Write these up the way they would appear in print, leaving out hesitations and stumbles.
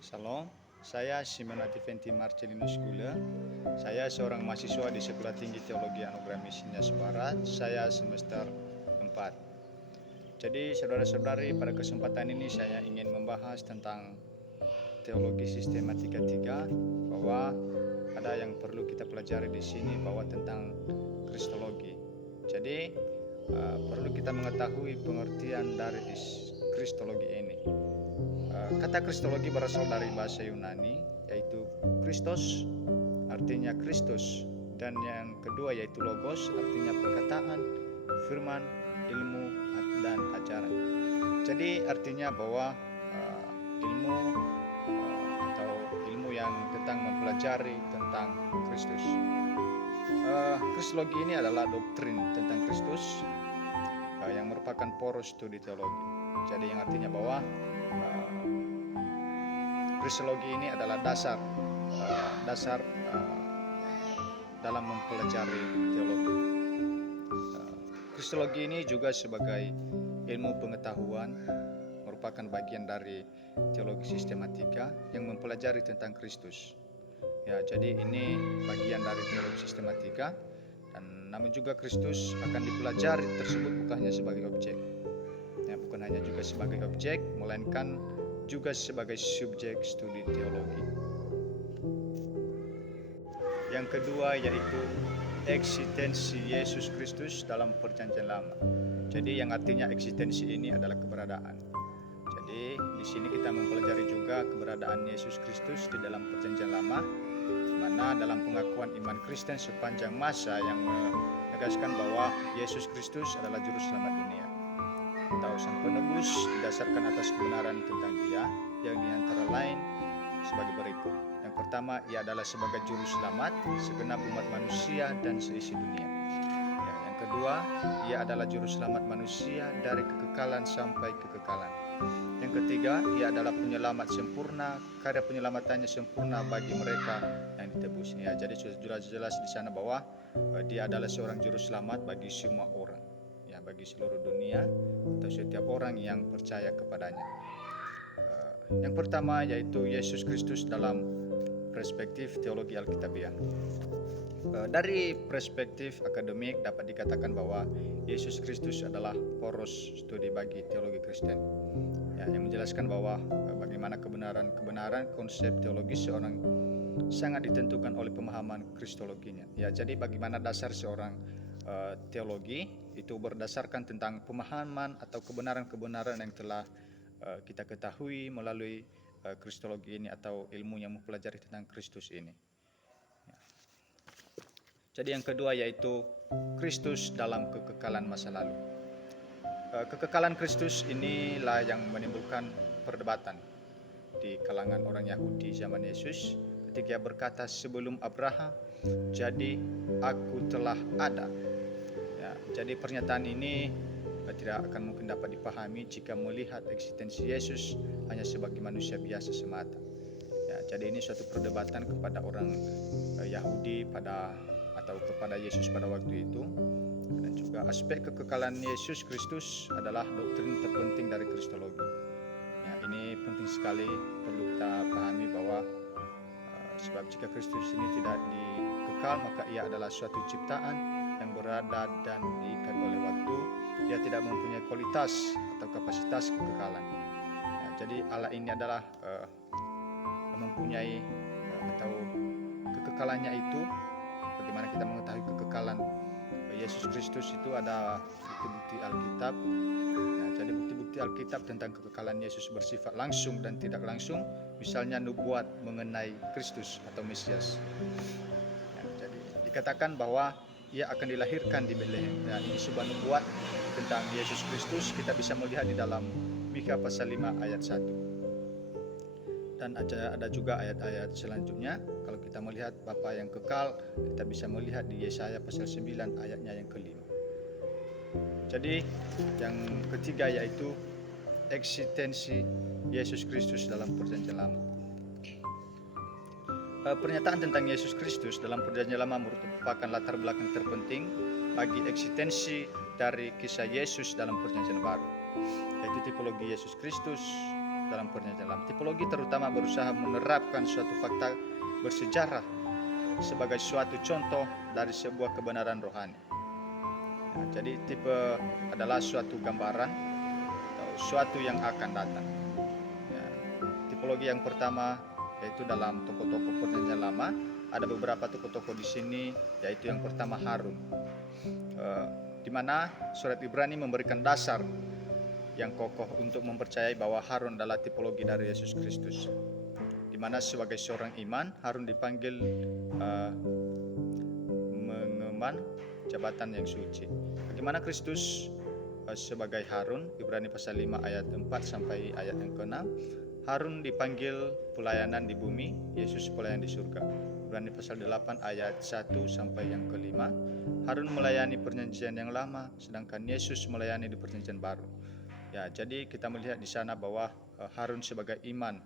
Shalom, saya Simon Ativenti Marcelinus Gula. Saya seorang mahasiswa di Sekolah Tinggi Teologi Anugerah Misi Nias Barat. Saya semester 4. Jadi saudara-saudari, pada kesempatan ini saya ingin membahas tentang teologi sistematika 3, bahwa ada yang perlu kita pelajari di sini, bahwa tentang kristologi. Jadi perlu kita mengetahui pengertian dari kristologi ini. Kata kristologi berasal dari bahasa Yunani, yaitu Christos, artinya Kristus, dan yang kedua yaitu logos, artinya perkataan, firman, ilmu, dan ajaran. Jadi artinya bahwa ilmu atau ilmu yang tentang mempelajari tentang Kristus. Kristologi ini adalah doktrin tentang Kristus yang merupakan poros studi teologi. Jadi yang artinya bahwa kristologi ini adalah dasar dalam mempelajari teologi. Kristologi ini juga sebagai ilmu pengetahuan merupakan bagian dari teologi sistematika yang mempelajari tentang Kristus. Ya, jadi ini bagian dari teologi sistematika, dan namun juga Kristus akan dipelajari tersebut bukan hanya sebagai objek. Ya, bukan hanya juga sebagai objek, melainkan juga sebagai subjek studi teologi. Yang kedua yaitu eksistensi Yesus Kristus dalam Perjanjian Lama. Jadi yang artinya eksistensi ini adalah keberadaan. Jadi di sini kita mempelajari juga keberadaan Yesus Kristus di dalam Perjanjian Lama, di mana dalam pengakuan iman Kristen sepanjang masa yang menegaskan bahwa Yesus Kristus adalah juru selamat dunia atau sang penebus didasarkan atas kebenaran tentang Dia, yang diantara lain sebagai berikut. Yang pertama, Ia adalah sebagai juru selamat segenap umat manusia dan seisi dunia. Ya, yang kedua, Ia adalah juru selamat manusia dari kekekalan sampai kekekalan. Yang ketiga, Ia adalah penyelamat sempurna, karya penyelamatannya sempurna bagi mereka yang ditebus. Ya, jadi sudah jelas di sana bahwa Dia adalah seorang juru selamat bagi semua orang, ya, bagi seluruh dunia atau setiap orang yang percaya kepadanya. Yang pertama yaitu Yesus Kristus dalam perspektif teologi Alkitabiah. Dari perspektif akademik dapat dikatakan bahwa Yesus Kristus adalah poros studi bagi teologi Kristen, ya, yang menjelaskan bahwa bagaimana kebenaran konsep teologis seorang sangat ditentukan oleh pemahaman kristologinya. Ya, jadi bagaimana dasar seorang teologi itu berdasarkan tentang pemahaman atau kebenaran-kebenaran yang telah kita ketahui melalui kristologi ini atau ilmu yang mempelajari tentang Kristus ini. Ya. Jadi yang kedua yaitu Kristus dalam kekekalan masa lalu. Kekekalan Kristus inilah yang menimbulkan perdebatan di kalangan orang Yahudi zaman Yesus ketika Ia berkata, sebelum Abraham jadi aku telah ada. Ya, jadi pernyataan ini tidak akan mungkin dapat dipahami jika melihat eksistensi Yesus hanya sebagai manusia biasa semata. Ya, jadi ini suatu perdebatan kepada orang Yahudi kepada Yesus pada waktu itu. Dan juga aspek kekekalan Yesus Kristus adalah doktrin terpenting dari kristologi. Ya, ini penting sekali, perlu kita pahami bahwa sebab jika Kristus ini tidak dikekal, maka Ia adalah suatu ciptaan yang berada dan diikat oleh waktu. Dia tidak mempunyai kualitas atau kapasitas kekekalan. Ya, jadi Allah ini adalah mempunyai atau kekekalannya itu. Bagaimana kita mengetahui kekekalan Yesus Kristus itu? Ada bukti-bukti Alkitab. Ya, jadi bukti-bukti Alkitab tentang kekekalan Yesus bersifat langsung dan tidak langsung. Misalnya nubuat mengenai Kristus atau Mesias. Ya, jadi dikatakan bahwa Ia akan dilahirkan di Betlehem. Ya, ini sebuah nubuat tentang Yesus Kristus. Kita bisa melihat di dalam Mika pasal 5 ayat 1. Dan ada juga ayat-ayat selanjutnya. Kalau kita melihat Bapa yang kekal, kita bisa melihat di Yesaya pasal 9 ayatnya yang kelima. Jadi yang ketiga yaitu eksistensi Yesus Kristus dalam Perjanjian Lama. Pernyataan tentang Yesus Kristus dalam Perjanjian Lama merupakan latar belakang terpenting bagi eksistensi dari kisah Yesus dalam Perjanjian Baru, yaitu tipologi Yesus Kristus, dalam perjanjian lama. Tipologi terutama berusaha menerapkan suatu fakta bersejarah sebagai suatu contoh dari sebuah kebenaran rohani. Jadi tipe adalah suatu gambaran atau suatu yang akan datang. Tipologi yang pertama yaitu dalam tokoh-tokoh perjanjian lama. Ada beberapa tokoh-tokoh di sini, yaitu yang pertama Harun, di mana surat Ibrani memberikan dasar yang kokoh untuk mempercayai bahwa Harun adalah tipologi dari Yesus Kristus, di mana sebagai seorang iman Harun dipanggil mengemban jabatan yang suci. Bagaimana Kristus sebagai Harun? Ibrani pasal 5 ayat 4 sampai ayat yang ke-6. Harun dipanggil pelayanan di bumi, Yesus pelayan di surga. Ibrani pasal 8 ayat 1 sampai yang ke-5. Harun melayani perjanjian yang lama, sedangkan Yesus melayani di perjanjian baru. Jadi kita melihat di sana bahwa Harun sebagai iman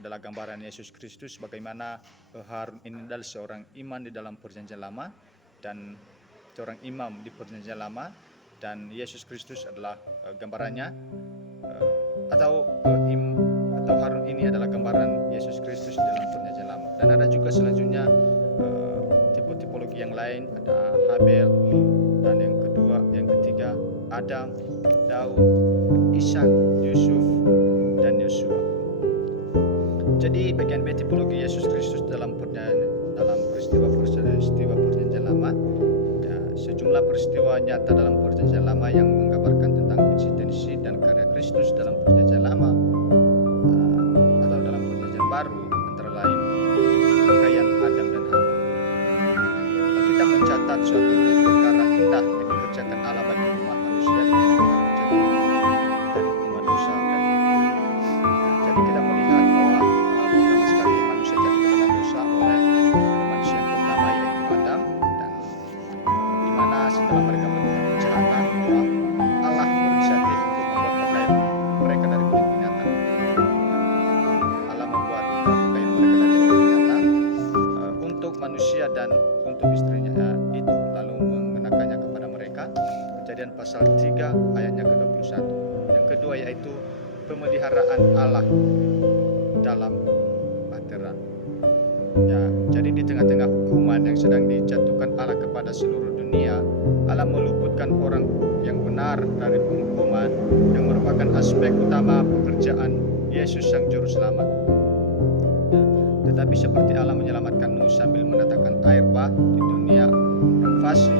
adalah gambaran Yesus Kristus, bagaimana Harun ini adalah seorang iman di dalam perjanjian lama dan seorang imam di perjanjian lama, dan Yesus Kristus adalah gambarannya atau Harun ini adalah gambaran Yesus Kristus di dalam perjanjian lama. Dan ada juga selanjutnya tipologi yang lain, ada Habel, dan yang ketiga Adam, Daud, Ishak, Yusuf, dan Yosua. Jadi bagian B tipologi Yesus Kristus dalam peristiwa perjanjian lama. Sejumlah peristiwa nyata dalam perjanjian lama yang menggambarkan tentang eksistensi dan karya Kristus dalam perjanjian lama atau dalam perjanjian baru, antara lain pakaian Adam dan Hawa. Kita mencatat suatu perkara indah yang dikerjakan Allah bagi umat manusia di tengah-tengah perjanjian dan hukuman dosa. Jadi kita melihat bahwa pertama sekali manusia jatuh ke dalam dosa oleh manusia yang pertama yaitu Adam, dan di mana setelah mereka melakukan kejahatan bahwa Allah berinisiatif untuk membuat pakaian mereka dari kulit binatang. Allah membuat pakaian mereka dari kulit binatang untuk manusia dan untuk istrinya itu, lalu mengenakannya kepada mereka. Kejadian pasal 3 ayatnya ke-21. Yang kedua yaitu pemeliharaan Allah dalam bahtera. Jadi di tengah-tengah hukuman yang sedang dijatuhkan Allah kepada seluruh dunia, Allah meluputkan orang yang benar dari penghukuman yang merupakan aspek utama pekerjaan Yesus sang juru selamat. Tetapi seperti Allah menyelamatkan Nuh sambil mendatangkan air bah di dunia yang fasik,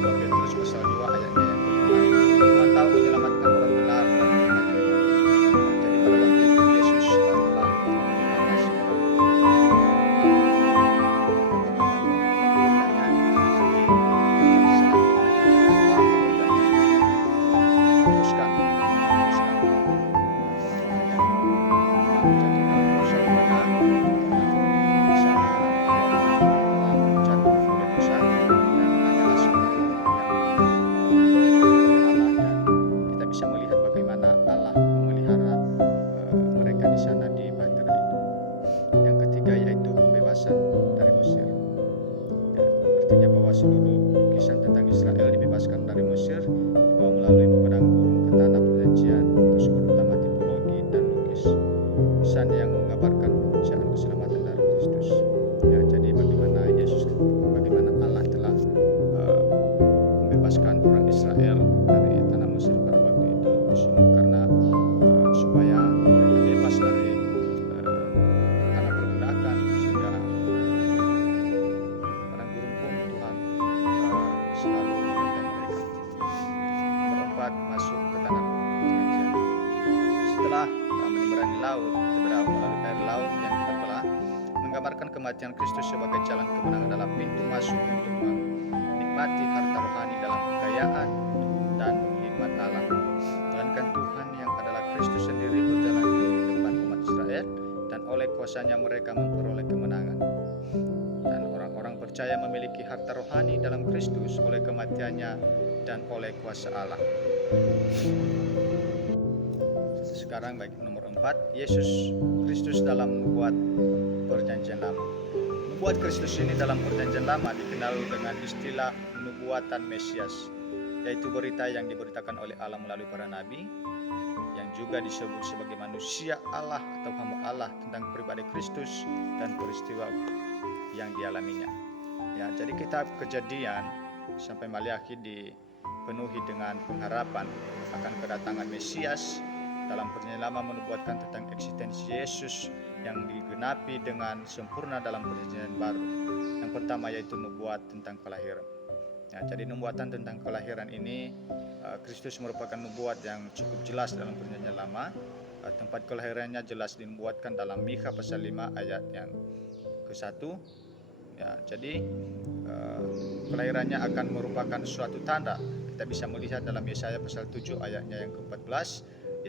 Petrus pasal 2 ayatnya yang ke-5, Tuhan tahu menyelamatkan orang benar dari penyakit. Jadi pada waktu itu Yesus telah memelihara seorang seluruh lukisan tentang Israel dibebaskan dari Mesir, dibawa melalui padang gurun ke tanah perjanjian. Itu sumber utama tipologi dan lukisan yang menggambarkan pekerjaan keselamatan dari Kristus. Jadi bagaimana Allah telah membebaskan orang Israel dari tanah Mesir pada waktu itu semua karena supaya mereka bebas dari tanah perbudakan, sehingga selalu menyertai mereka. Nomor 4, masuk ke tanah perjanjian. Setelah menyeberangi laut, terbelah melalui air laut yang terbelah, menggambarkan kematian Kristus sebagai jalan kemenangan dalam pintu masuk untuk menikmati harta rohani dalam kekayaan dan hikmat Allah. Melainkan Tuhan yang adalah Kristus sendiri berjalan di depan umat Israel, dan oleh kuasanya mereka memperoleh kemenangan. Dan orang-orang percaya memiliki harta rohani dalam Kristus oleh kematiannya dan oleh kuasa Allah. Sekarang bagi nomor 4, Yesus Kristus dalam nubuat perjanjian lama. Nubuat Kristus ini dalam perjanjian lama dikenal dengan istilah nubuatan Mesias, yaitu berita yang diberitakan oleh Allah melalui para nabi yang juga disebut sebagai manusia Allah atau hamba Allah, tentang pribadi Kristus dan peristiwa yang dialaminya. Ya, jadi kitab Kejadian sampai Maliaki dipenuhi dengan pengharapan akan kedatangan Mesias. Dalam Perjanjian Lama menubuatkan tentang eksistensi Yesus yang digenapi dengan sempurna dalam Perjanjian Baru. Yang pertama yaitu nubuat tentang kelahiran. Ya, jadi nubuatan tentang kelahiran ini, Kristus merupakan nubuat yang cukup jelas dalam Perjanjian Lama. Tempat kelahirannya jelas dinubuatkan dalam Mikha pasal 5 ayat yang ke-1. Ya, jadi kelahirannya akan merupakan suatu tanda. Kita bisa melihat dalam Yesaya pasal 7 ayatnya yang ke-14,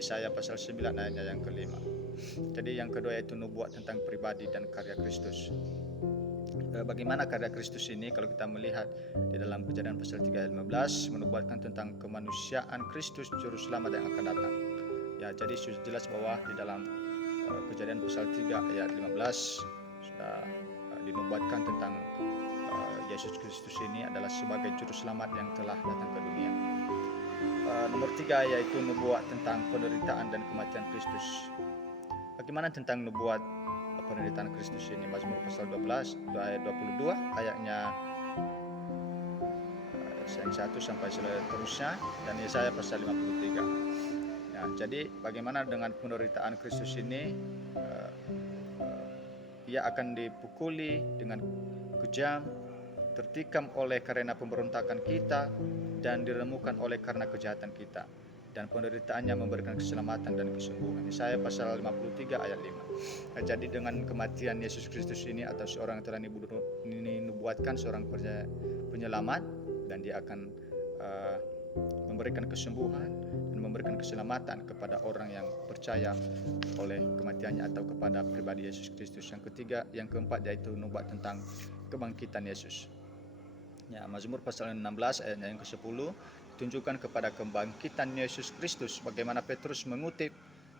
Yesaya pasal 9 ayatnya yang ke-5. Jadi yang kedua yaitu nubuat tentang pribadi dan karya Kristus. Bagaimana karya Kristus ini? Kalau kita melihat di dalam Kejadian pasal 3 ayat 15 menubuatkan tentang kemanusiaan Kristus juru selamat yang akan datang. Ya, jadi sudah jelas bahwa di dalam Kejadian pasal 3 ayat 15 sudah dinubuatkan tentang Yesus Kristus ini adalah sebagai juru selamat yang telah datang ke dunia. Nomor 3 yaitu nubuat tentang penderitaan dan kematian Kristus. Bagaimana tentang nubuat penderitaan Kristus ini? Mazmur pasal 12 ayat 22 ayatnya yang 1 sampai seterusnya, dan Yesaya pasal 53. Ya, jadi bagaimana dengan penderitaan Kristus ini? Ia akan dipukuli dengan kejam, tertikam oleh karena pemberontakan kita, dan diremukkan oleh karena kejahatan kita. Dan penderitaannya memberikan keselamatan dan kesembuhan. Yesaya pasal 53 ayat 5. Jadi dengan kematian Yesus Kristus ini atas seorang yang telah dinubuatkan seorang penyelamat, dan dia akan memberikan kesembuhan dan memberikan keselamatan kepada orang yang percaya oleh kematiannya atau kepada pribadi Yesus Kristus. Yang ketiga, yang keempat yaitu nubuat tentang kebangkitan Yesus. Ya, Mazmur pasal 16 ayatnya yang ke-10 tunjukkan kepada kebangkitan Yesus Kristus. Bagaimana Petrus mengutip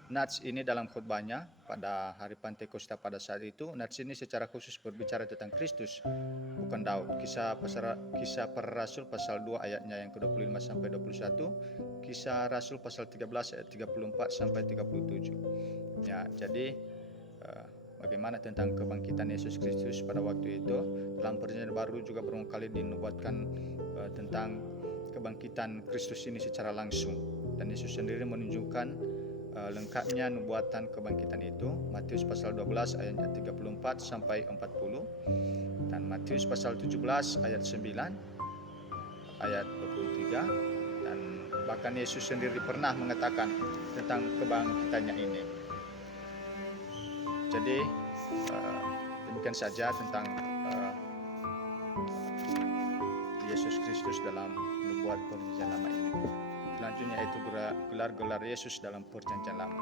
nats ini dalam khotbahnya pada hari Pentakosta pada saat itu. Nats ini secara khusus berbicara tentang Kristus, bukan Daud. Kisah para Rasul pasal 2 ayatnya yang ke-25 sampai 21. Kisah Rasul pasal 13 ayat 34 sampai 37. Ya, jadi bagaimana tentang kebangkitan Yesus Kristus pada waktu itu. Dalam Perjanjian Baru juga berulang kali dinubuatkan tentang kebangkitan Kristus ini secara langsung, dan Yesus sendiri menunjukkan lengkapnya nubuatan kebangkitan itu. Matius pasal 12 ayatnya 34 sampai 40, dan Matius pasal 17 ayat 9 ayat 23, dan bahkan Yesus sendiri pernah mengatakan tentang kebangkitannya ini. Jadi demikian saja tentang Yesus Kristus dalam nubuat Perjanjian Lama ini. Selanjutnya itu gelar-gelar Yesus dalam Perjanjian Lama.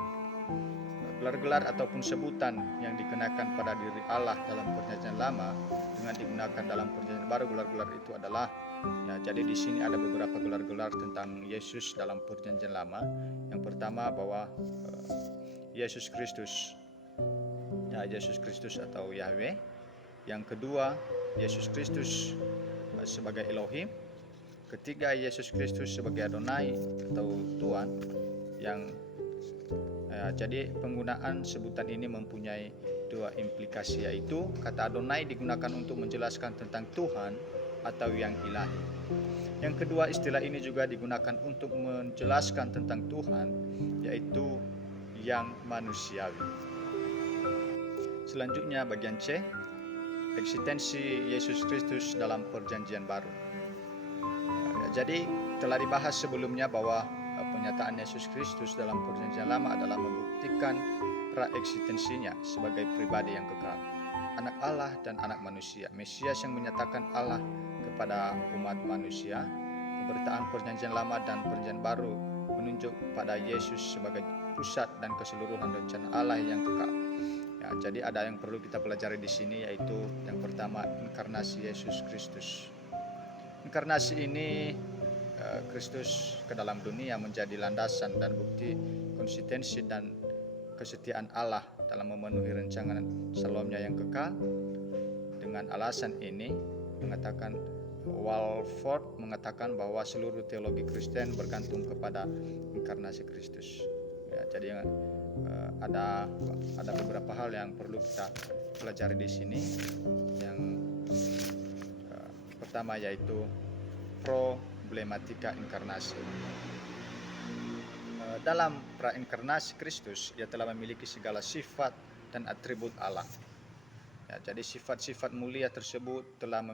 Gelar-gelar ataupun sebutan yang dikenakan pada diri Allah dalam Perjanjian Lama dengan digunakan dalam Perjanjian Baru. Gelar-gelar itu adalah, ya, jadi di sini ada beberapa gelar-gelar tentang Yesus dalam Perjanjian Lama. Yang pertama bahwa Yesus Kristus, ya, Yesus Kristus atau Yahweh. Yang kedua, Yesus Kristus sebagai Elohim. Ketiga, Yesus Kristus sebagai Adonai atau Tuhan. Jadi penggunaan sebutan ini mempunyai dua implikasi, yaitu kata Adonai digunakan untuk menjelaskan tentang Tuhan atau yang ilahi. Yang kedua, istilah ini juga digunakan untuk menjelaskan tentang Tuhan, yaitu yang manusiawi. Selanjutnya bagian C, eksistensi Yesus Kristus dalam Perjanjian Baru. Jadi telah dibahas sebelumnya bahwa penyataan Yesus Kristus dalam Perjanjian Lama adalah membuktikan praeksistensinya sebagai pribadi yang kekal, anak Allah dan anak manusia, Mesias yang menyatakan Allah kepada umat manusia. Pemberitaan Perjanjian Lama dan Perjanjian Baru menunjuk pada Yesus sebagai pusat dan keseluruhan rencana Allah yang kekal. Ya, jadi ada yang perlu kita pelajari di sini, yaitu yang pertama, inkarnasi Yesus Kristus. Inkarnasi ini Kristus ke dalam dunia menjadi landasan dan bukti konsistensi dan kesetiaan Allah dalam memenuhi rencana Shalomnya yang kekal. Dengan alasan ini mengatakan, Walford mengatakan bahwa seluruh teologi Kristen bergantung kepada inkarnasi Kristus. Ya, Ya, jadi ada beberapa hal yang perlu kita pelajari di sini. Yang pertama yaitu problematika inkarnasi. Dalam prainkarnasi Kristus, ia telah memiliki segala sifat dan atribut Allah. Ya, jadi sifat-sifat mulia tersebut telah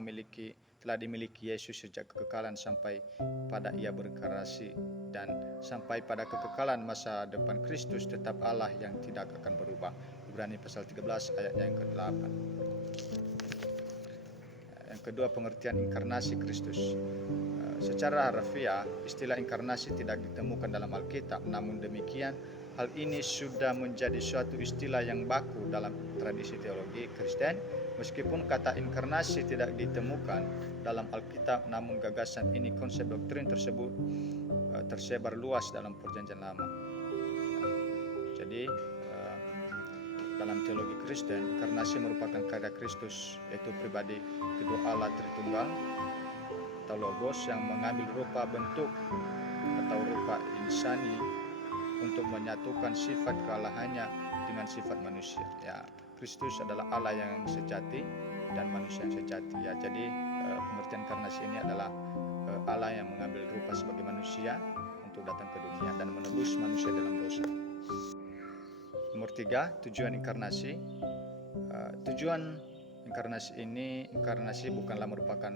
dimiliki Yesus sejak kekekalan sampai pada ia berinkarnasi, dan sampai pada kekekalan masa depan Kristus tetap Allah yang tidak akan berubah. Ibrani pasal 13 ayatnya yang ke-8. Yang kedua, pengertian inkarnasi Kristus. Secara harfiah, istilah inkarnasi tidak ditemukan dalam Alkitab. Namun demikian, hal ini sudah menjadi suatu istilah yang baku dalam tradisi teologi Kristen. Meskipun kata inkarnasi tidak ditemukan dalam Alkitab, namun gagasan ini, konsep doktrin tersebut tersebar luas dalam Perjanjian Lama. Jadi dalam teologi Kristen, inkarnasi merupakan karya Kristus, yaitu pribadi kedua Allah Tritunggal atau Logos yang mengambil rupa bentuk atau rupa insani untuk menyatukan sifat kealahannya dengan sifat manusia. Ya, Kristus adalah Allah yang sejati dan manusia yang sejati. Ya, jadi pengertian inkarnasi ini adalah Allah yang mengambil rupa sebagai manusia untuk datang ke dunia dan menebus manusia dalam dosa. Nomor 3, tujuan inkarnasi. Tujuan inkarnasi bukanlah merupakan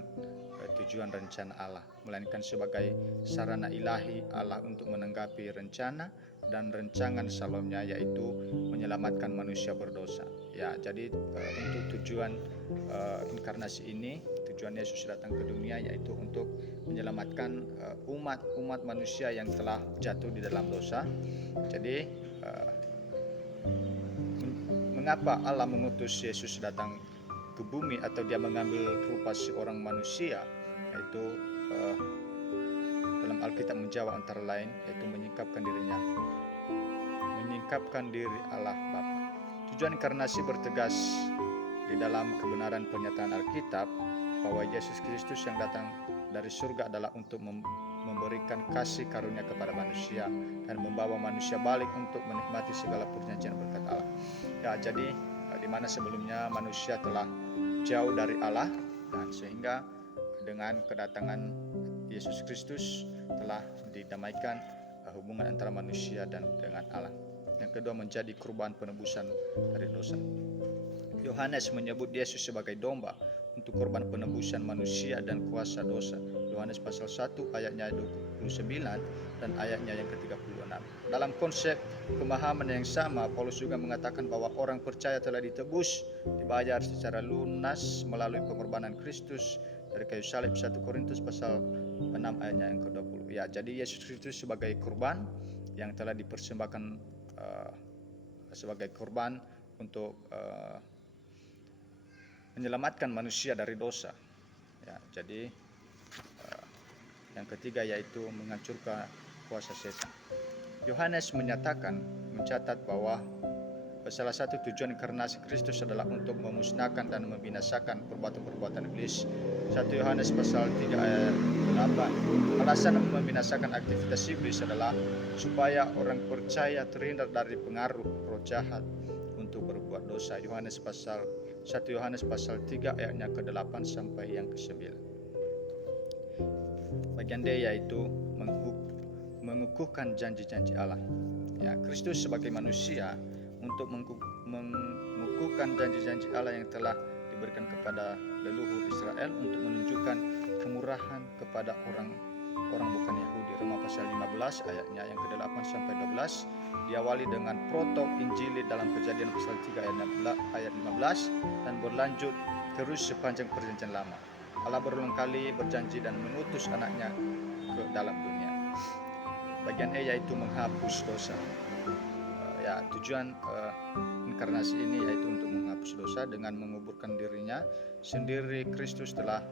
tujuan rencana Allah, melainkan sebagai sarana ilahi Allah untuk menanggapi rencana dan rancangan Salomnya, yaitu menyelamatkan manusia berdosa. Ya, jadi untuk tujuan inkarnasi ini, tujuan Yesus datang ke dunia yaitu untuk menyelamatkan umat manusia yang telah jatuh di dalam dosa. Jadi mengapa Allah mengutus Yesus datang ke bumi atau dia mengambil rupa seorang manusia, yaitu dalam Alkitab menjawab antara lain, yaitu menyingkapkan diri Allah Bapa. Tujuan inkarnasi bertegas di dalam kebenaran pernyataan Alkitab bahwa Yesus Kristus yang datang dari surga adalah untuk memberikan kasih karunia kepada manusia dan membawa manusia balik untuk menikmati segala perjanjian berkat Allah. Ya, jadi di mana sebelumnya manusia telah jauh dari Allah, dan sehingga dengan kedatangan Yesus Kristus telah didamaikan hubungan antara manusia dan dengan Allah. Yang kedua, menjadi kurban penebusan dari dosa. Yohanes menyebut Yesus sebagai domba untuk kurban penebusan manusia dan kuasa dosa. Yohanes pasal 1 ayatnya 29 dan ayatnya yang ke-36. Dalam konsep pemahaman yang sama, Paulus juga mengatakan bahwa orang percaya telah ditebus, dibayar secara lunas melalui pengorbanan Kristus dari kayu salib. 1 Korintus pasal 6 ayatnya yang ke-20. Ya, jadi Yesus Kristus sebagai kurban yang telah dipersembahkan sebagai kurban untuk menyelamatkan manusia dari dosa. Ya, jadi yang ketiga yaitu menghancurkan kuasa setan. Yohanes mencatat bahwa salah satu tujuan inkarnasi Kristus adalah untuk memusnahkan dan membinasakan perbuatan-perbuatan iblis. 1 Yohanes pasal 3 ayat 8. Alasan membinasakan aktivitas iblis adalah supaya orang percaya terhindar dari pengaruh roh jahat untuk berbuat dosa. 1 Yohanes pasal 3 ayatnya ke-8 sampai yang ke-9. Bagian D yaitu mengukuhkan janji-janji Allah. Ya, Kristus sebagai manusia untuk mengukuhkan janji-janji Allah yang telah diberikan kepada leluhur Israel untuk menunjukkan kemurahan kepada orang bukan Yahudi. Roma pasal 15 ayatnya yang ke-8 sampai 12 diawali dengan proto Injili dalam Kejadian pasal 3 ayat 15 dan berlanjut terus sepanjang Perjanjian Lama. Allah berulang kali berjanji dan mengutus anaknya ke dalam dunia. Bagian E yaitu menghapus dosa. Ya, tujuan inkarnasi ini yaitu untuk menghapus dosa dengan menguburkan dirinya sendiri. Kristus telah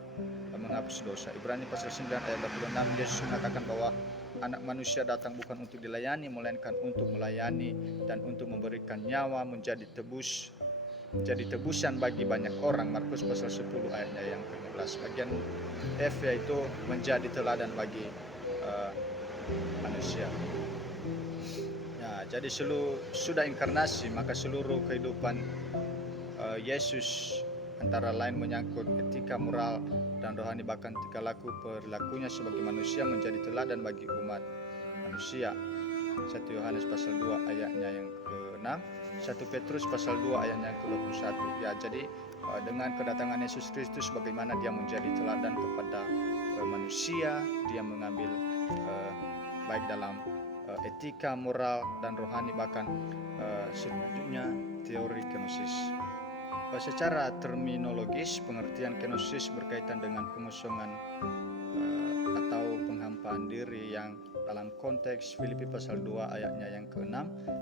menghapus dosa. Ibrani pasal 9 ayat 26, Yesus mengatakan bahwa anak manusia datang bukan untuk dilayani, melainkan untuk melayani dan untuk memberikan nyawa menjadi tebusan bagi banyak orang. Markus pasal 10 ayatnya yang ke-15. Bagian F yaitu menjadi teladan bagi manusia. Ya, Jadi sudah inkarnasi, maka seluruh kehidupan Yesus antara lain menyangkut etika, moral, dan rohani, bahkan tingkah laku perilakunya sebagai manusia menjadi teladan bagi umat manusia. 1 Yohanes pasal 2 ayatnya yang ke-6, 1 Petrus pasal 2 ayatnya yang ke-21. Ya, jadi dengan kedatangan Yesus Kristus, bagaimana dia menjadi teladan kepada manusia, dia mengambil baik dalam etika, moral, dan rohani, bahkan selanjutnya teori kenosis. Secara terminologis, pengertian kenosis berkaitan dengan pengosongan atau penghampaan diri yang dalam konteks Filipi pasal 2 ayatnya yang ke-6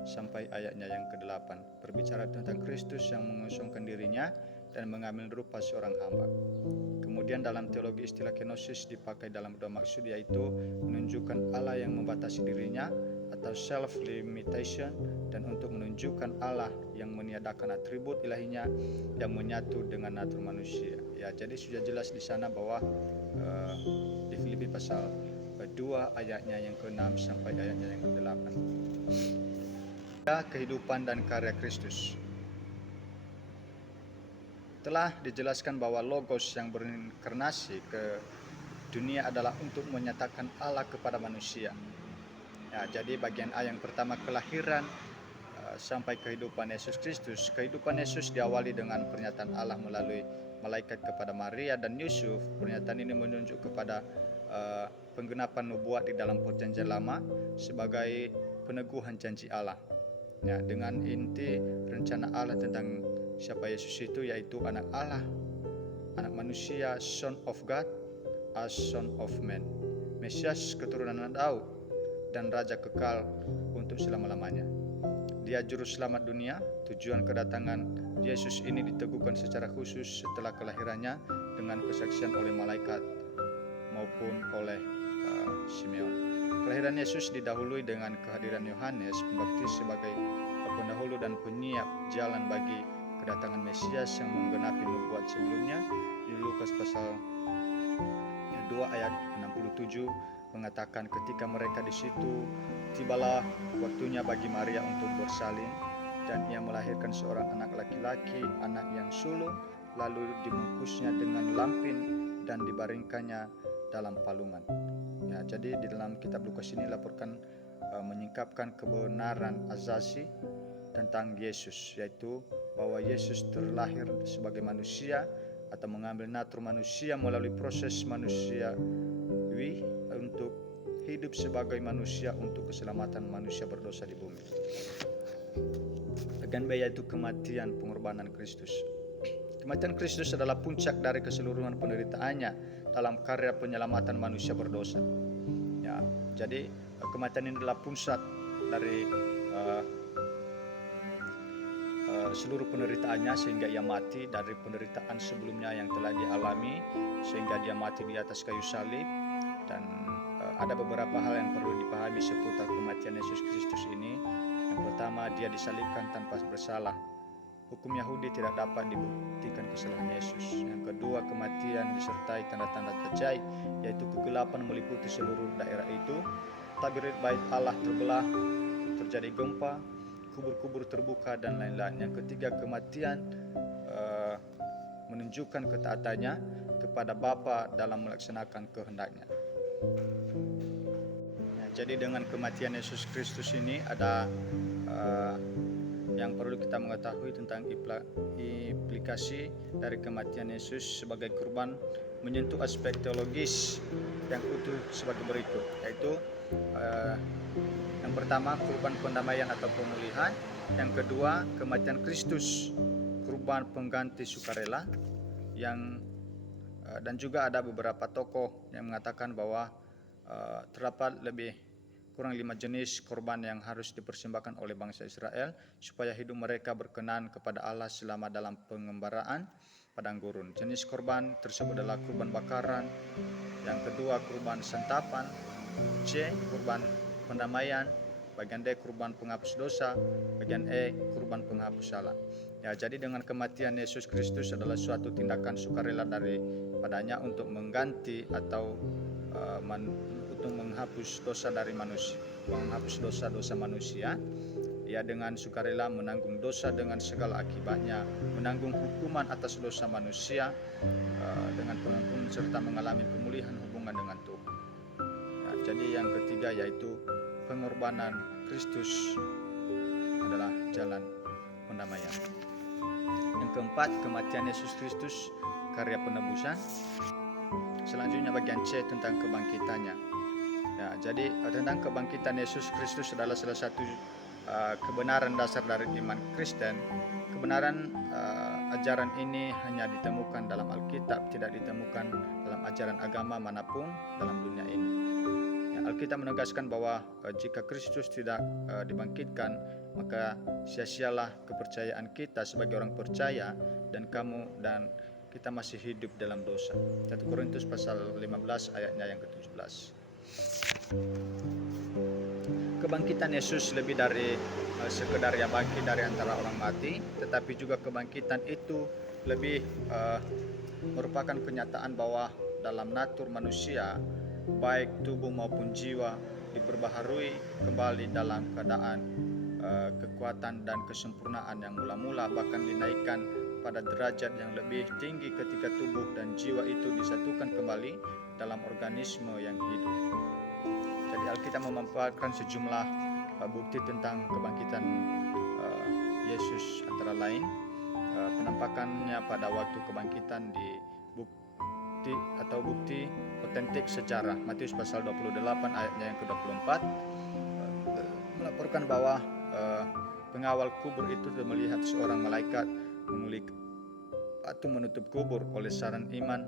sampai ayatnya yang ke-8 berbicara tentang Kristus yang mengosongkan dirinya dan mengambil rupa seorang hamba. Kemudian dalam teologi istilah kenosis dipakai dalam dua maksud, yaitu menunjukkan Allah yang membatasi dirinya atau self-limitation, dan untuk menunjukkan Allah yang meniadakan atribut ilahinya yang menyatu dengan natur manusia. Ya, jadi sudah jelas di sana bahwa di Filipi pasal 2 ayatnya yang ke-6 sampai ayatnya yang ke-8. Kehidupan dan karya Kristus. Telah dijelaskan bahwa Logos yang berinkarnasi ke dunia adalah untuk menyatakan Allah kepada manusia. Ya, jadi bagian A yang pertama, kelahiran sampai kehidupan Yesus Kristus. Kehidupan Yesus diawali dengan pernyataan Allah melalui malaikat kepada Maria dan Yusuf. Pernyataan ini menunjuk kepada penggenapan nubuat di dalam Perjanjian Lama sebagai peneguhan janji Allah. Ya, dengan inti rencana Allah tentang siapa Yesus itu, yaitu anak Allah, anak manusia, Son of God as Son of Man, Mesias keturunan Daud, dan Raja kekal untuk selama-lamanya. Dia juru selamat dunia. Tujuan kedatangan Yesus ini diteguhkan secara khusus setelah kelahirannya dengan kesaksian oleh malaikat maupun oleh Simeon. Kelahiran Yesus didahului dengan kehadiran Yohanes Pembaptis sebagai pendahulu dan penyiap jalan bagi kedatangan Mesias yang menggenapi nubuat sebelumnya. Di Lukas pasal 2 ayat 67 mengatakan, ketika mereka di situ, tibalah waktunya bagi Maria untuk bersalin, dan ia melahirkan seorang anak laki-laki, anak yang sulung, lalu dibungkusnya dengan lampin dan dibaringkannya dalam palungan. Ya, jadi di dalam kitab Lukas ini laporkan menyingkapkan kebenaran azasi tentang Yesus, yaitu bahwa Yesus terlahir sebagai manusia atau mengambil natur manusia melalui proses manusiawi untuk hidup sebagai manusia untuk keselamatan manusia berdosa di bumi. Bagian B yaitu kematian pengorbanan Kristus. Kematian Kristus adalah puncak dari keseluruhan penderitaannya dalam karya penyelamatan manusia berdosa. Ya, jadi kematian ini adalah pusat dari seluruh penderitaannya, sehingga ia mati dari penderitaan sebelumnya yang telah dialami, sehingga dia mati di atas kayu salib. Dan ada beberapa hal yang perlu dipahami seputar kematian Yesus Kristus ini. Yang pertama, dia disalibkan tanpa bersalah. Hukum Yahudi tidak dapat dibuktikan kesalahan Yesus. Yang kedua, kematian disertai tanda-tanda ajaib, yaitu kegelapan meliputi seluruh daerah itu. Tabir bait Allah terbelah, terjadi gempa, kubur-kubur terbuka, dan lain-lain. Yang ketiga, kematian menunjukkan ketaatannya kepada Bapa dalam melaksanakan kehendaknya. Ya, jadi dengan kematian Yesus Kristus ini ada yang perlu kita mengetahui tentang implikasi dari kematian Yesus sebagai kurban, menyentuh aspek teologis yang utuh sebagai berikut, yaitu yang pertama, kurban pendamaian atau pemulihan. Yang kedua, kematian Kristus, kurban pengganti sukarela. Dan juga ada beberapa tokoh yang mengatakan bahwa terdapat lebih kurang 5 jenis korban yang harus dipersembahkan oleh bangsa Israel supaya hidup mereka berkenan kepada Allah selama dalam pengembaraan padang gurun. Jenis korban tersebut adalah kurban bakaran, yang kedua kurban santapan, C kurban pendamaian, bagian D kurban penghapus dosa, bagian E kurban penghapus salah. Ya, jadi dengan kematian Yesus Kristus adalah suatu tindakan sukarela daripadanya untuk mengganti atau untuk menghapus dosa dari manusia, menghapus dosa-dosa manusia. Ia dengan sukarela menanggung dosa dengan segala akibatnya, menanggung hukuman atas dosa manusia dengan pengampunan serta mengalami pemulihan hubungan dengan Tuhan. Ya, jadi yang ketiga yaitu pengorbanan Kristus adalah jalan pendamaian. Yang keempat, kematian Yesus Kristus, karya penebusan. Selanjutnya bagian C tentang kebangkitannya. Ya, jadi tentang kebangkitan Yesus Kristus adalah salah satu kebenaran dasar dari iman Kristen. Kebenaran ajaran ini hanya ditemukan dalam Alkitab, tidak ditemukan dalam ajaran agama manapun dalam dunia ini. Ya, Alkitab menegaskan bahwa jika Kristus tidak dibangkitkan, maka sia-sialah kepercayaan kita sebagai orang percaya, dan kamu dan kita masih hidup dalam dosa. 1 Korintus pasal 15 ayatnya yang ke-17. Kebangkitan Yesus lebih dari sekedar ia bangkit dari antara orang mati, tetapi juga kebangkitan itu lebih merupakan kenyataan bahwa dalam natur manusia, baik tubuh maupun jiwa, diperbaharui kembali dalam keadaan kekuatan dan kesempurnaan yang mula-mula, bahkan dinaikkan pada derajat yang lebih tinggi ketika tubuh dan jiwa itu disatukan kembali dalam organisme yang hidup. Jadi Alkitab memaparkan sejumlah bukti tentang kebangkitan Yesus, antara lain penampakannya pada waktu kebangkitan di bukti otentik sejarah. Matius pasal 28 ayatnya yang ke-24 melaporkan bahwa pengawal kubur itu melihat seorang malaikat mengulik batu menutup kubur. Oleh saran iman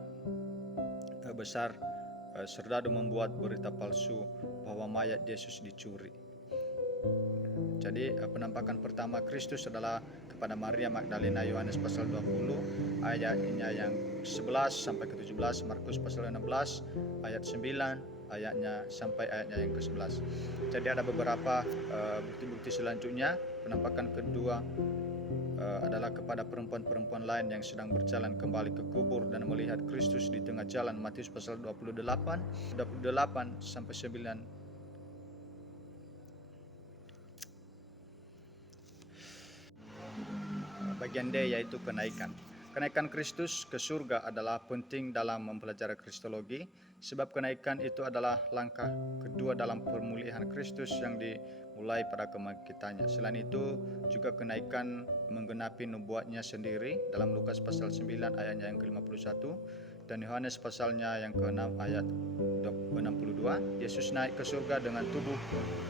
besar, serdadu membuat berita palsu bahwa mayat Yesus dicuri. Jadi penampakan pertama Kristus adalah kepada Maria Magdalena, Yohanes pasal 20 ayatnya yang 11 sampai ke-17, Markus pasal 16 ayat 9 ayatnya sampai ayatnya yang ke-11. Jadi ada beberapa bukti-bukti selanjutnya. Penampakan kedua adalah kepada perempuan-perempuan lain yang sedang berjalan kembali ke kubur dan melihat Kristus di tengah jalan. Matius pasal 28 sampai 9. Bagian D yaitu kenaikan. Kenaikan Kristus ke surga adalah penting dalam mempelajari kristologi, sebab kenaikan itu adalah langkah kedua dalam pemulihan Kristus yang dimulai pada kebangkitannya. Selain itu juga kenaikan menggenapi nubuatnya sendiri dalam Lukas pasal 9 ayatnya yang ke-51 dan Yohanes pasalnya yang ke-6 ayat 62. Yesus naik ke surga dengan tubuh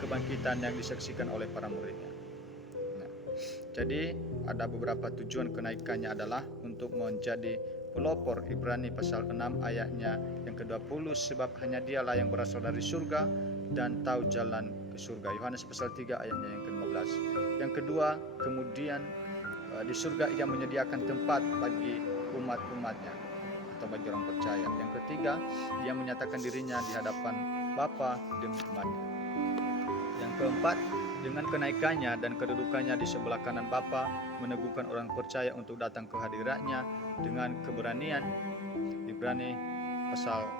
kebangkitan yang disaksikan oleh para muridnya. Jadi ada beberapa tujuan kenaikannya adalah untuk menjadi pelopor. Ibrani pasal 6 ayatnya yang ke-20, sebab hanya dialah yang berasal dari surga dan tahu jalan ke surga. Yohanes pasal 3 ayatnya yang ke-15. Yang kedua, kemudian di surga ia menyediakan tempat bagi umat-umatnya atau bagi orang percaya. Yang ketiga, dia menyatakan dirinya di hadapan Bapa demi umatnya. Yang keempat, dengan kenaikannya dan kedudukannya di sebelah kanan Bapa, meneguhkan orang percaya untuk datang ke hadiratnya dengan keberanian. Ibrani pasal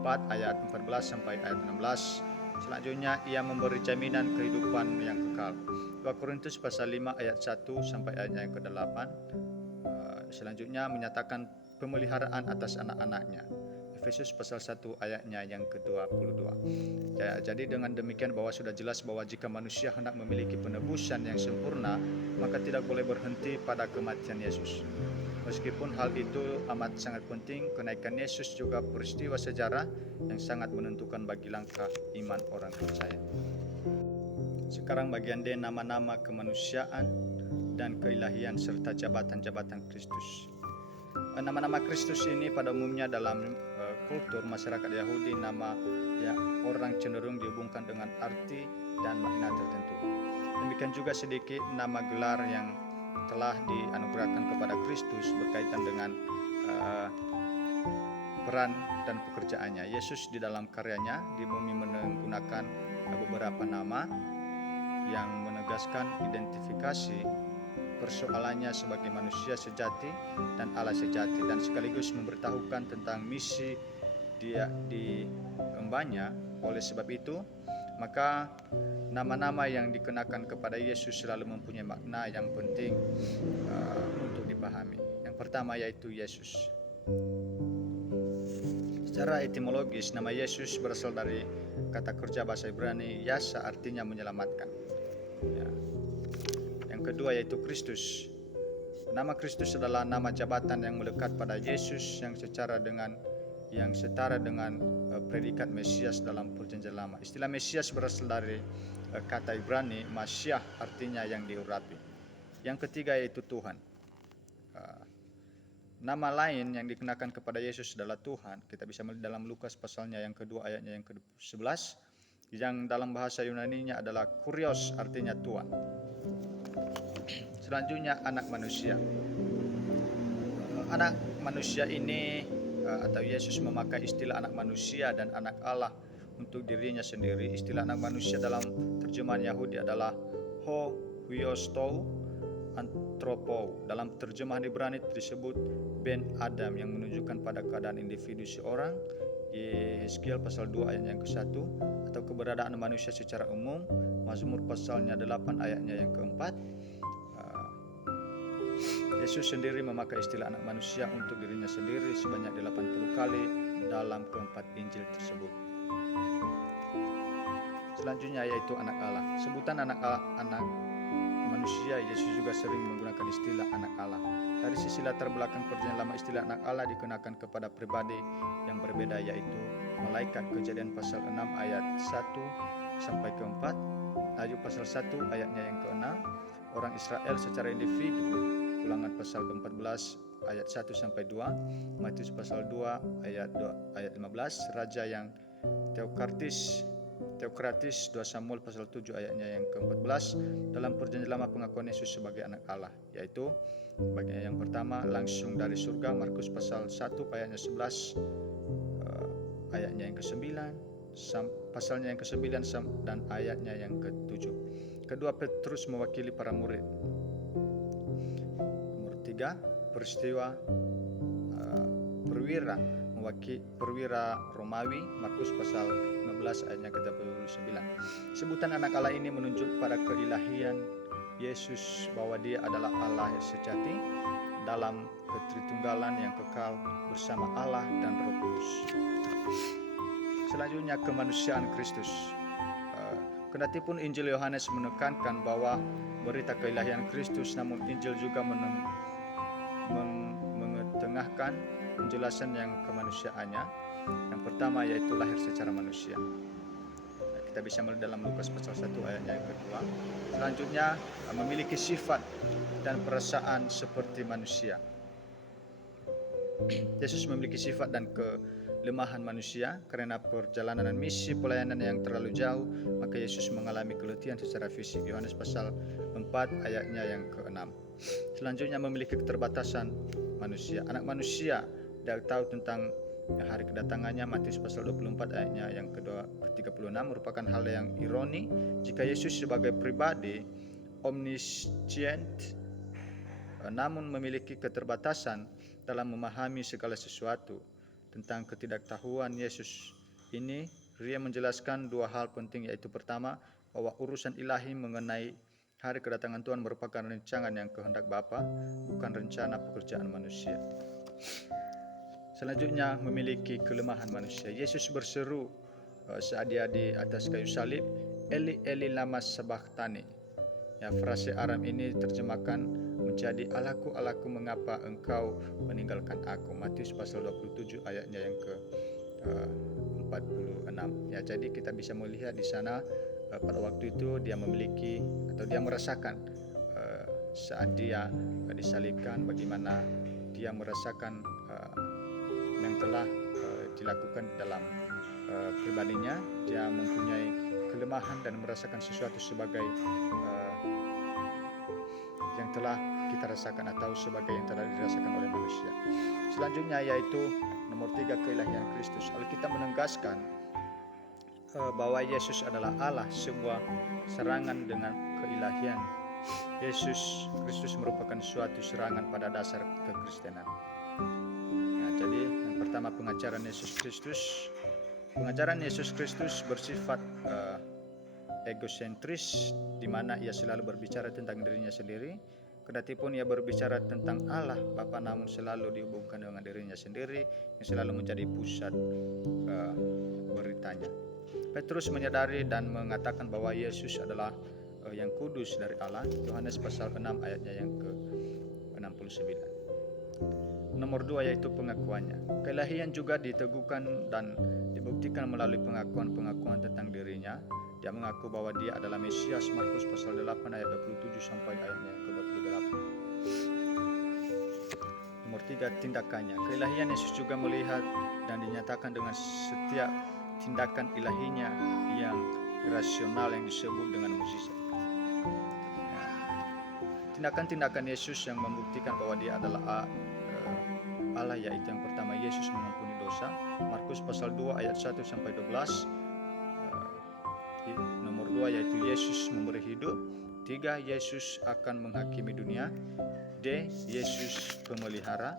4 ayat 14 sampai ayat 16. Selanjutnya ia memberi jaminan kehidupan yang kekal. 2 Korintus pasal 5 ayat 1 sampai ayat yang ke-8. Selanjutnya menyatakan pemeliharaan atas anak-anaknya. Efesus pasal 1 ayatnya yang ke-22. Ya, jadi dengan demikian bahwa sudah jelas bahwa jika manusia hendak memiliki penebusan yang sempurna, maka tidak boleh berhenti pada kematian Yesus. Meskipun hal itu amat sangat penting, kenaikan Yesus juga peristiwa sejarah yang sangat menentukan bagi langkah iman orang percaya. Sekarang bagian D, nama-nama kemanusiaan dan keilahian serta jabatan-jabatan Kristus. Nama-nama Kristus ini pada umumnya dalam kultur masyarakat Yahudi, nama ya orang cenderung dihubungkan dengan arti dan makna tertentu. Demikian juga sedikit nama gelar yang telah dianugerahkan kepada Kristus berkaitan dengan peran dan pekerjaannya. Yesus di dalam karyanya di bumi menggunakan beberapa nama yang menegaskan identifikasi persoalannya sebagai manusia sejati dan Allah sejati, dan sekaligus memberitahukan tentang misi dia diembannya. Oleh sebab itu Maka nama-nama yang dikenakan kepada Yesus selalu mempunyai makna yang penting untuk dipahami. Yang pertama yaitu Yesus. Secara etimologis, nama Yesus berasal dari kata kerja bahasa Ibrani Yasa, artinya menyelamatkan. Ya. Yang kedua yaitu Kristus. Nama Kristus adalah nama jabatan yang melekat pada Yesus yang setara dengan predikat Mesias dalam Perjanjian Lama. Istilah Mesias berasal dari kata Ibrani Masyiah, artinya yang diurapi. Yang ketiga yaitu Tuhan. Nama lain yang dikenakan kepada Yesus adalah Tuhan. Kita bisa melihat dalam Lukas pasalnya yang kedua ayatnya yang ke-11, yang dalam bahasa Yunani-nya adalah Kurios, artinya Tuhan. Selanjutnya anak manusia. Anak manusia ini atau Yesus memakai istilah anak manusia dan anak Allah untuk dirinya sendiri. Istilah anak manusia dalam terjemahan Yahudi adalah ho huiostou anthropo. Dalam terjemahan Ibrani disebut ben Adam, yang menunjukkan pada keadaan individu seorang. Yeskiel pasal 2 ayatnya yang ke-1, atau keberadaan manusia secara umum. Mazmur pasalnya 8 ayatnya yang ke-4. Yesus sendiri memakai istilah anak manusia untuk dirinya sendiri sebanyak 80 kali dalam keempat Injil tersebut. Selanjutnya yaitu anak Allah. Sebutan anak manusia, Yesus juga sering menggunakan istilah anak Allah. Dari sisi latar belakang Perjanjian Lama, istilah anak Allah dikenakan kepada pribadi yang berbeda, yaitu malaikat. Kejadian pasal 6 ayat 1 sampai ke 4, Ayub pasal 1 ayatnya yang ke-6, orang Israel secara individu. Ulangan pasal 14 ayat 1 sampai 2, Matius pasal 2 ayat 15, raja yang Teokratis 2 Samuel pasal 7 ayatnya yang ke-14. Dalam Perjanjian Lama pengakuan Yesus sebagai anak Allah, yaitu bagian yang pertama langsung dari surga, Markus pasal 1 ayatnya 11, ayatnya yang ke-9, pasalnya yang ke-9 dan ayatnya yang ke-7. Kedua, Petrus mewakili para murid. Nomor 3, peristiwa perwira Romawi, Markus pasal 15 ayatnya ke-39. Sebutan anak Allah ini menunjuk pada keilahian Yesus, bahwa dia adalah Allah yang sejati dalam ketritunggalan yang kekal bersama Allah dan Roh Kudus. Selanjutnya kemanusiaan Kristus. Kendati pun Injil Yohanes menekankan bahwa berita keilahian Kristus, namun Injil juga mengetengahkan penjelasan yang kemanusiaannya. Yang pertama yaitu lahir secara manusia. Kita bisa melihat dalam Lukas pasal 1 ayatnya yang kedua. Selanjutnya memiliki sifat dan perasaan seperti manusia. Yesus memiliki sifat dan kelemahan manusia. Karena perjalanan dan misi pelayanan yang terlalu jauh, maka Yesus mengalami keletihan secara fisik. Yohanes pasal 4 ayatnya yang ke-6. Selanjutnya memiliki keterbatasan manusia. Anak manusia tidak tahu tentang hari kedatangannya. Matius pasal 24 ayatnya yang ke-36 merupakan hal yang ironi jika Yesus sebagai pribadi omniscient namun memiliki keterbatasan dalam memahami segala sesuatu. Tentang ketidaktahuan Yesus ini, Ria menjelaskan dua hal penting, yaitu pertama, bahwa urusan ilahi mengenai hari kedatangan Tuhan merupakan rancangan yang kehendak Bapa, bukan rencana pekerjaan manusia. Selanjutnya memiliki kelemahan manusia. Yesus berseru saat dia di atas kayu salib, Eli Eli lama sabachthani. Ya, frase Aram ini terjemahkan menjadi Allahku Allahku mengapa engkau meninggalkan aku. Matius pasal 27 ayatnya yang ke-46. Ya, jadi kita bisa melihat di sana pada waktu itu dia memiliki atau dia merasakan saat dia disalibkan, bagaimana dia merasakan yang telah dilakukan dalam pribadinya. Dia mempunyai kelemahan dan merasakan sesuatu sebagai yang telah kita rasakan atau sebagai yang telah dirasakan oleh manusia. Selanjutnya yaitu nomor 3, keilahian Kristus. Alkitab menegaskan bahwa Yesus adalah Allah, sebuah serangan dengan keilahian. Yesus Kristus merupakan suatu serangan pada dasar kekristenan. Nah, jadi yang pertama pengajaran Yesus Kristus. Pengajaran Yesus Kristus bersifat egosentris, di mana ia selalu berbicara tentang dirinya sendiri. Kendati pun ia berbicara tentang Allah Bapa, namun selalu dihubungkan dengan dirinya sendiri yang selalu menjadi pusat beritanya. Petrus menyadari dan mengatakan bahwa Yesus adalah yang kudus dari Allah. Yohanes pasal 6 ayatnya yang ke-69. Nomor 2 yaitu pengakuannya. Keilahian juga diteguhkan dan dibuktikan melalui pengakuan-pengakuan tentang dirinya. Dia mengaku bahwa dia adalah Mesias, Markus pasal 8 ayat 27 sampai ayatnya yang ke-28. Nomor 3, tindakannya. Keilahian Yesus juga melihat dan dinyatakan dengan setiap tindakan ilahinya yang rasional yang disebut dengan mukjizat. Tindakan-tindakan Yesus yang membuktikan bahwa dia adalah Allah, yaitu yang pertama, Yesus mengampuni dosa, Markus pasal 2 ayat 1 sampai 12. Nomor 2 yaitu Yesus memberi hidup. 3, Yesus akan menghakimi dunia. D, Yesus pemelihara.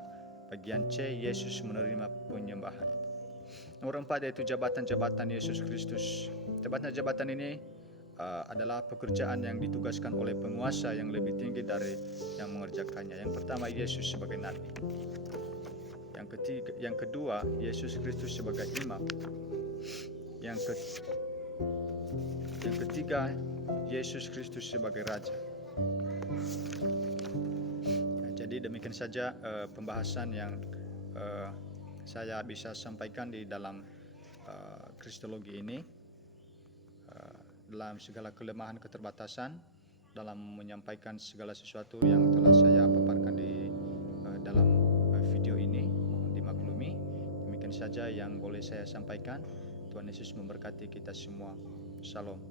Bagian C, Yesus menerima penyembahan. Nomor 4 yaitu jabatan-jabatan Yesus Kristus. Jabatan-jabatan ini adalah pekerjaan yang ditugaskan oleh penguasa yang lebih tinggi dari yang mengerjakannya. Yang pertama, Yesus sebagai nabi. Yang kedua, Yesus Kristus sebagai imam. Yang ketiga, Yesus Kristus sebagai raja. Jadi demikian saja pembahasan yang saya bisa sampaikan di dalam kristologi ini, dalam segala kelemahan keterbatasan dalam menyampaikan segala sesuatu yang telah saya paparkan di dalam video ini. Mohon dimaklumi. Demikian saja yang boleh saya sampaikan. Tuhan Yesus memberkati kita semua. Shalom.